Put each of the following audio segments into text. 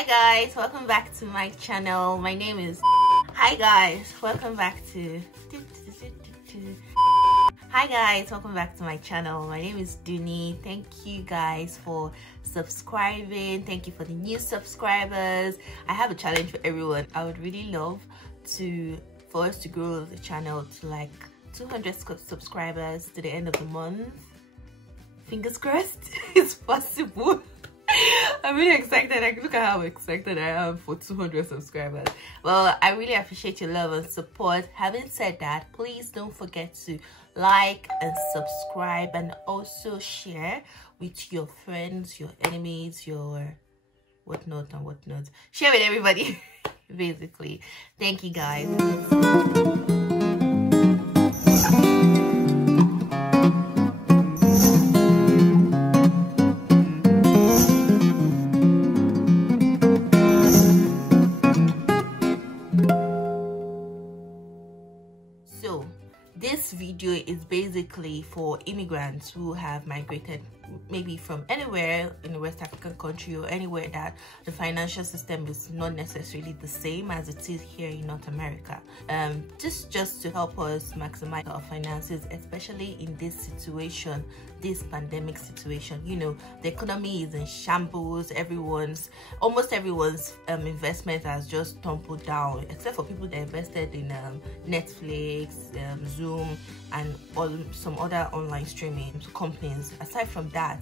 Hi guys, welcome back to my channel. My name is Hi guys, welcome back to Hi guys, welcome back to my channel. My name is Dunnee'S. Thank you guys for subscribing. Thank you for the new subscribers. I have a challenge for everyone. I would really love for us to grow the channel to like 200 subscribers to the end of the month. Fingers crossed. It's possible. I'm really excited. Like, look at how excited I am for 200 subscribers. Well, I really appreciate your love and support. Having said that, please don't forget to like and subscribe, and also share with your friends, your enemies, your whatnot and whatnot. Share with everybody. Basically, thank you guys. So this video is basically for immigrants who have migrated maybe from anywhere in a West African country or anywhere that the financial system is not necessarily the same as it is here in North America. Just to help us maximize our finances, especially in this situation, this pandemic situation. You know, the economy is in shambles. Almost everyone's investment has just tumbled down, except for people that invested in Netflix, Zoom, and some other online streaming companies. Aside from that,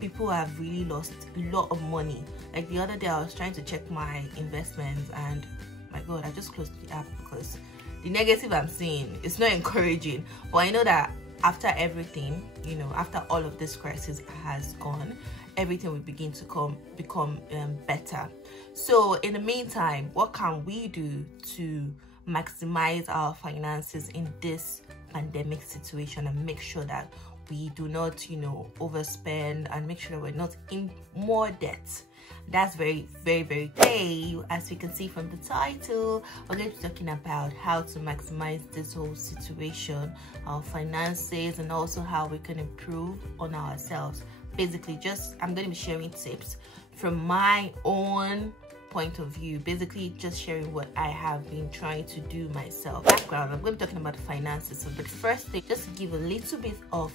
people have really lost a lot of money. Like the other day, I was trying to check my investments, and my God, I just closed the app because the negative I'm seeing is not encouraging. But I know that after everything, you know, after all of this crisis has gone, everything will begin to become better. So in the meantime, what can we do to maximize our finances in this pandemic situation and make sure that we do not, you know, overspend, and make sure that we're not in more debt? That's very, very, very key. As you can see from the title, we're going to be talking about how to maximize this whole situation, our finances, and also how we can improve on ourselves. Basically, I'm going to be sharing tips from my own point of view, basically just sharing what I have been trying to do myself. Background, I'm going to be talking about the finances. But first thing, just to give a little bit of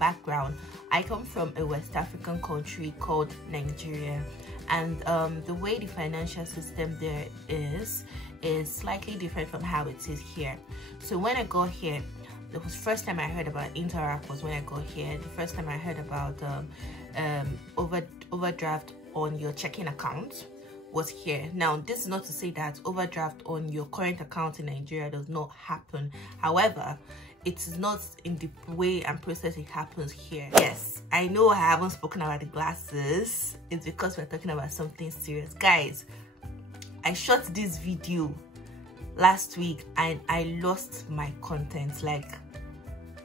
background, I come from a West African country called Nigeria, and the way the financial system there is slightly different from how it is here. So when I got here, the first time I heard about Interact was when I got here. The first time I heard about overdraft on your checking account was here. Now, this is not to say that overdraft on your current account in Nigeria does not happen. However, it is not in the way and process it happens here. Yes, I know I haven't spoken about the glasses. It's because we're talking about something serious. Guys, I shot this video last week and I lost my content. Like,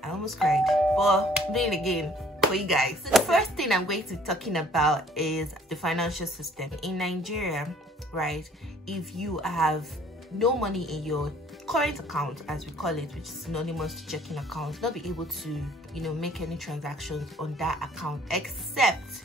I almost cried, but I'm doing it again for you guys. So the first thing I'm going to be talking about is the financial system in Nigeria, right? If you have no money in your current account, as we call it, which is synonymous to checking account, not be able to, you know, make any transactions on that account, except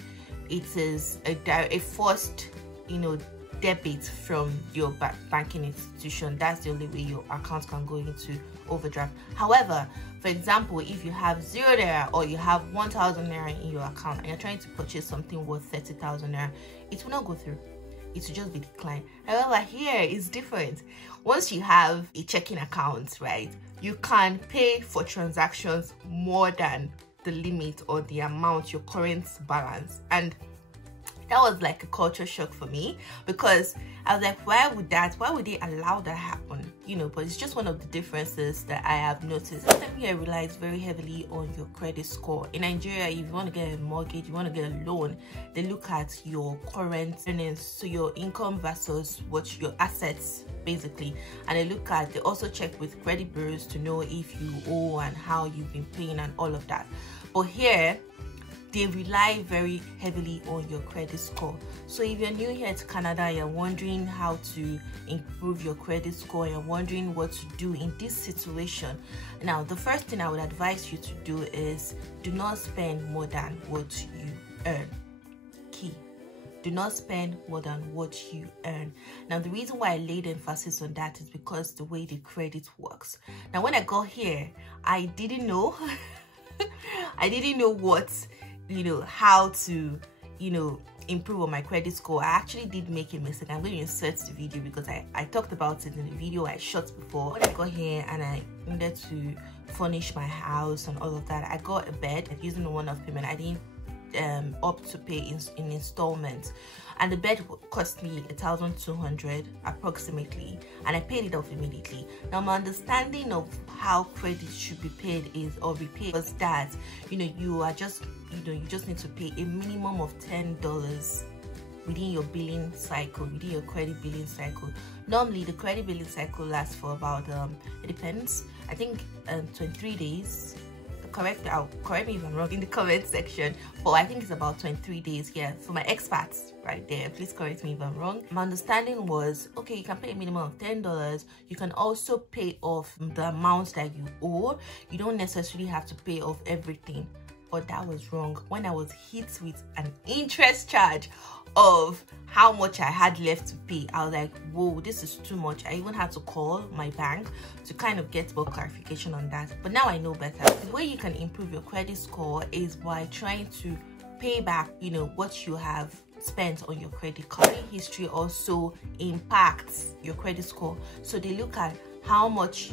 it is a forced, you know, debit from your banking institution. That's the only way your account can go into overdraft. However, for example, if you have 0 naira or you have 1,000 naira in your account and you're trying to purchase something worth 30,000 naira, it will not go through. It will just be declined. However, here it's different. Once you have a checking account, right, you can pay for transactions more than the limit or the amount, your current balance. And that was like a culture shock for me, because I was like, why would they allow that happen? You know, but it's just one of the differences that I have noticed. System here relies very heavily on your credit score. In Nigeria, if you want to get a mortgage, you want to get a loan, they look at your current earnings, so your income versus what your assets basically, and they also check with credit bureaus to know if you owe and how you've been paying and all of that. But here, they rely very heavily on your credit score. So if you're new here to Canada, you're wondering how to improve your credit score, you're wondering what to do in this situation. Now, the first thing I would advise you to do is do not spend more than what you earn. Key. Do not spend more than what you earn. Now, the reason why I laid emphasis on that is because the way the credit works. Now, when I got here, I didn't know. I didn't know what, how to, improve on my credit score. I actually did make a mistake. I'm going to insert the video because I talked about it in the video I shot before. When I got here and I needed to furnish my house and all of that, I got a bed using the one-off payment. I didn't opt to pay in installments, and the bed cost me 1,200 approximately, and I paid it off immediately. Now, my understanding of how credit should be paid is, or repaid, was that you are just you just need to pay a minimum of $10 within your billing cycle, within your credit billing cycle. Normally the credit billing cycle lasts for about it depends, I think 23 days. Correct me if I'm wrong in the comment section, but I think it's about 23 days. Yeah, for my experts right there, please correct me if I'm wrong. My understanding was, okay, you can pay a minimum of $10. You can also pay off the amount that you owe. You don't necessarily have to pay off everything. But that was wrong. When I was hit with an interest charge of how much I had left to pay, I was like, whoa, this is too much. I even had to call my bank to kind of get more clarification on that. But now I know better. The way you can improve your credit score is by trying to pay back, what you have spent on your credit card. Credit history also impacts your credit score. So they look at how much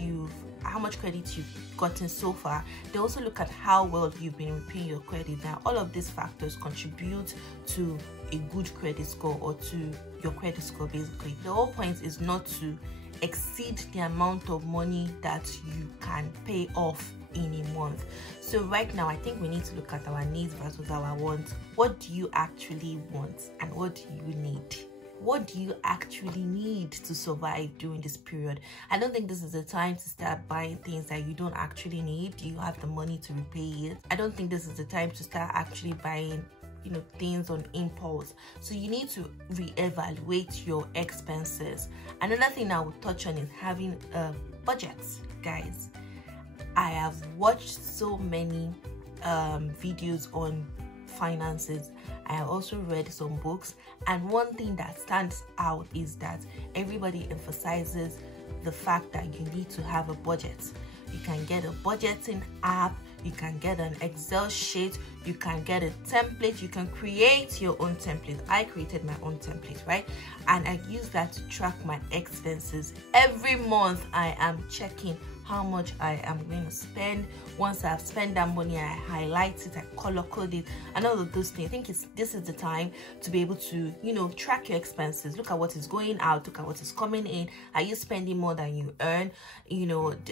credit you've gotten so far. They also look at how well you've been repaying your credit. Now, all of these factors contribute to a good credit score, or to your credit score basically. The whole point is not to exceed the amount of money that you can pay off in a month. So right now, I think we need to look at our needs versus our wants. What do you actually want, and what do you need? What do you actually need to survive during this period? I don't think this is the time to start buying things that you don't actually need. Do you have the money to repay it? I don't think this is the time to start actually buying things on impulse. So you need to reevaluate your expenses. Another thing I will touch on is having a budget. Guys, I have watched so many videos on finances. I have also read some books, and one thing that stands out is that everybody emphasizes the fact that you need to have a budget. You can get a budgeting app, you can get an Excel sheet, you can get a template, you can create your own template. I created my own template, right? And I use that to track my expenses. Every month I am checking how much I am going to spend. Once I've spent that money, I highlight it, I color code it, and all of those things. I think this is the time to be able to, track your expenses. Look at what is going out, look at what is coming in. Are you spending more than you earn?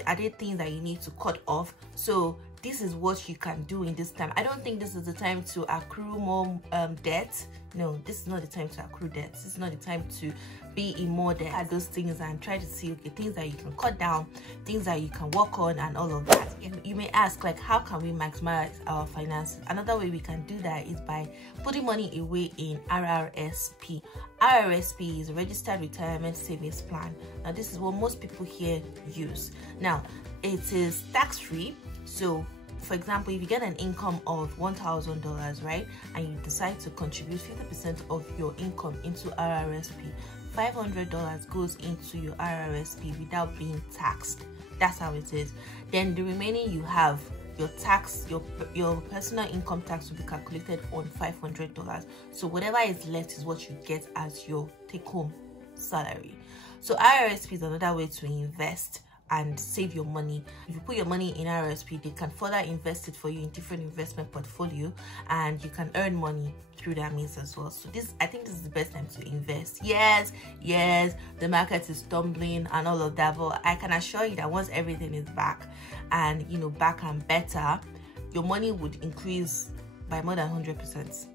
Are there things that you need to cut off? So this is what you can do in this time. I don't think this is the time to accrue more debt. No, this is not the time to accrue debt. This is not the time to be in more debt. At those things and try to see, okay, things that you can cut down, things that you can work on, and all of that. You may ask, like, how can we maximize our finances? Another way we can do that is by putting money away in RRSP. RRSP is a registered retirement savings plan. Now, this is what most people here use. Now, it is tax-free. So for example, if you get an income of $1,000, right, and you decide to contribute 50% of your income into RRSP, $500 goes into your RRSP without being taxed. That's how it is. Then the remaining, you have your tax, your personal income tax will be calculated on $500. So whatever is left is what you get as your take-home salary. So RRSP is another way to invest and save your money. If you put your money in RRSP, they can further invest it for you in different investment portfolio, and you can earn money through that means as well. So I think this is the best time to invest. Yes, the market is tumbling and all of that, but I can assure you that once everything is back and back and better, your money would increase by more than 100%.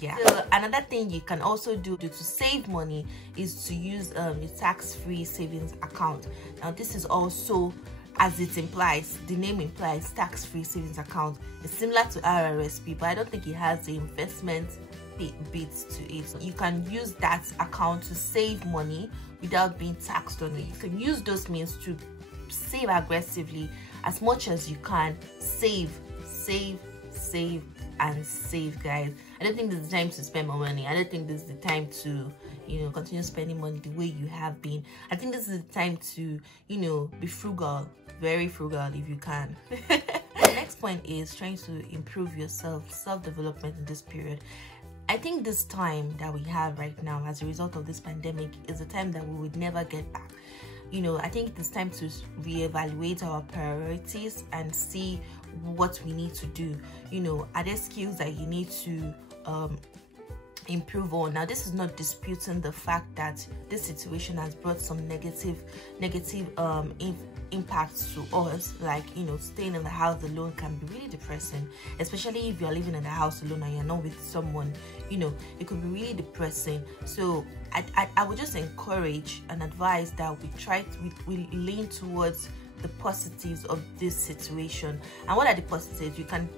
Yeah. So another thing you can also do to save money is to use a tax-free savings account. Now, this is also, as it implies, the name implies, tax-free savings account. It's similar to RRSP, but I don't think it has the investment bits to it. So you can use that account to save money without being taxed on it. You can use those means to save aggressively as much as you can. Save, and save, guys. I don't think this is the time to spend more money. I don't think this is the time to, you know, continue spending money the way you have been. I think this is the time to, you know, be frugal, very frugal if you can. The next point is trying to improve yourself, self-development in this period. I think this time that we have right now as a result of this pandemic is a time that we would never get back. You know, I think it's time to reevaluate our priorities and see what we need to do. You know, are there skills that you need to improve on? Now, this is not disputing the fact that this situation has brought some negative impacts to us, like, you know, staying in the house alone can be really depressing, especially if you're living in the house alone and you're not with someone. You know, it could be really depressing. So I would just encourage and advise that we lean towards the positives of this situation. And what are the positives? You can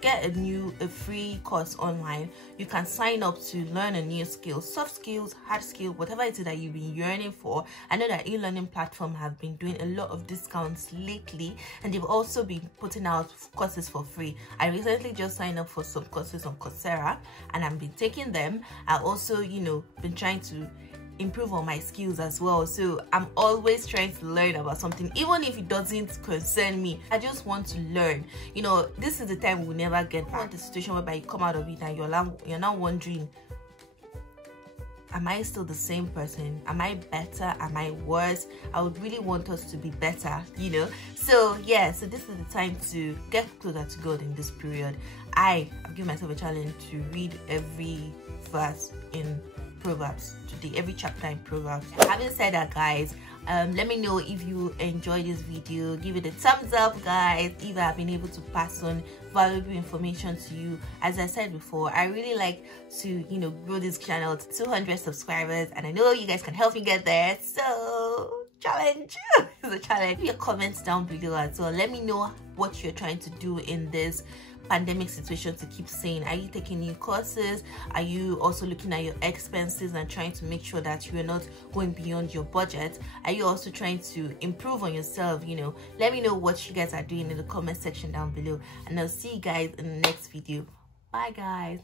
get a free course online. You can sign up to learn a new skill, soft skills, hard skill, whatever it is that you've been yearning for. I know that e-learning platform have been doing a lot of discounts lately, and they've also been putting out courses for free. I recently just signed up for some courses on Coursera, and I've been taking them. I also, you know, been trying to improve on my skills as well. So I'm always trying to learn about something, even if it doesn't concern me. I just want to learn. You know, this is the time we'll never get back. The situation whereby you come out of it and you're now wondering, am I still the same person? Am I better? Am I worse? I would really want us to be better, you know. So yeah, so this is the time to get closer to God in this period. I've given myself a challenge to read every verse in Proverbs today, every chapter in Proverbs. Having said that, guys, let me know if you enjoyed this video. Give it a thumbs up, guys, if I've been able to pass on valuable information to you. As I said before, I really like to, you know, grow this channel to 200 subscribers, and I know you guys can help me get there. So challenge is a challenge. Leave your comments down below as well. Let me know what you're trying to do in this pandemic situation to keep sane. Are you taking new courses? Are you also looking at your expenses and trying to make sure that you're not going beyond your budget? Are you also trying to improve on yourself? You know, let me know what you guys are doing in the comment section down below, and I'll see you guys in the next video. Bye, guys.